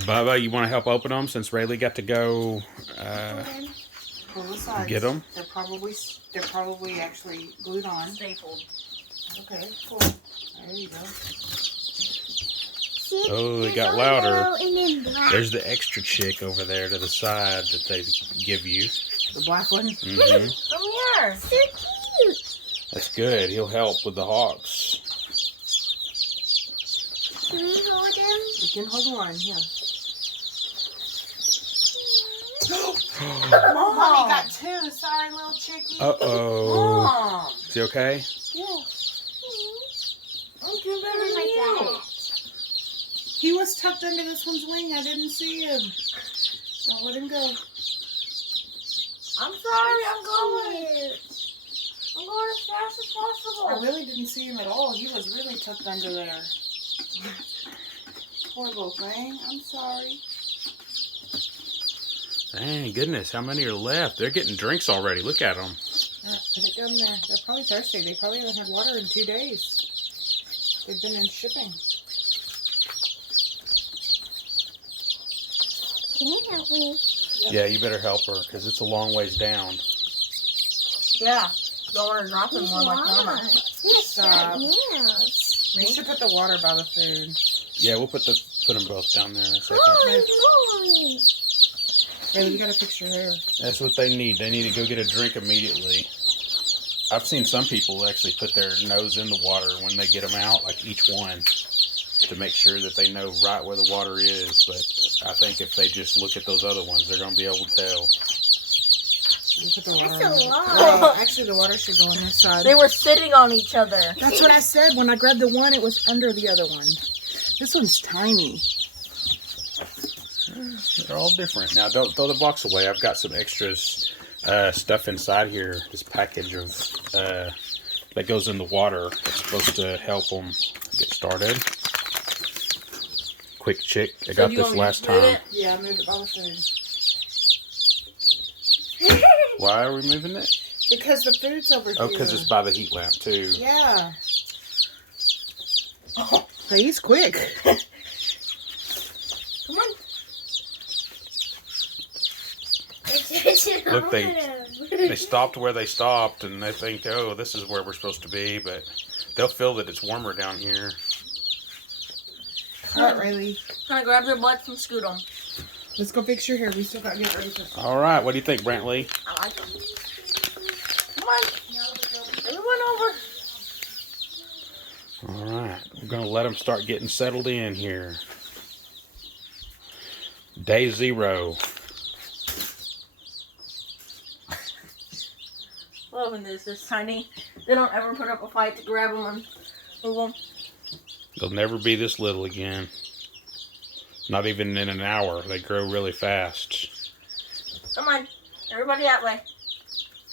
Bubba, you want to help open them since Rayleigh got to go Pull the sides. get them? They're probably actually glued on. Stapled. Okay, cool. There you go. Oh, it got louder. There's the extra chick over there to the side that they give you. The black one? Mm-hmm. Come here. So cute. That's good. He'll help with the hawks. Can we hold him? You can hold one, yeah. Mom. Mommy got two. Sorry, little chickie. Uh-oh. Mom. Is he okay? Yeah. I'm doing better Oh than my you. God. He was tucked under this one's wing. I didn't see him. Don't let him go. I'm sorry. I'm going. I'm going as fast as possible. I really didn't see him at all. He was really tucked under there. Poor little thing. I'm sorry. Dang, goodness, how many are left? They're getting drinks already. Look at them. Put it down there. They're probably thirsty. They probably haven't had water in 2 days. They've been in shipping. Can you help me? Yeah, you better help her because it's a long ways down. Yeah. Don't want to drop him one like Mama. Stop. Nails. You should put the water by the food. Yeah, we'll put them both down there in a second. Holy Hey, you gotta fix your hair. That's what they need. They need to go get a drink immediately. I've seen some people actually put their nose in the water when they get them out, like each one, to make sure that they know right where the water is. But I think if they just look at those other ones, they're going to be able to tell. You put the water That's a in. lot. Oh, actually, the water should go on this side. They were sitting on each other. That's what I said. When I grabbed the one, it was under the other one. This one's tiny. They're all different. Now, don't throw the box away. I've got some extras stuff inside here. This package of that goes in the water. That's supposed to help them get started. Quick chick. I got this last time. Yeah, move it by the food. Why are we moving it? Because the food's over here. Oh, because it's by the heat lamp, too. Yeah. Oh, but he's quick. Come on. Look, they stopped where they stopped, and they think, oh, this is where we're supposed to be, but they'll feel that it's warmer down here. Not really. Trying to grab your butts and scoot them. Let's go fix your hair. We still got to get ready for... All right, what do you think, Brantley? I like them. Come on. Everyone over. All right, we're going to let them start getting settled in here. Day 0. Loving this tiny. They don't ever put up a fight to grab them and move them. They'll never be this little again. Not even in an hour. They grow really fast. Come on. Everybody that way.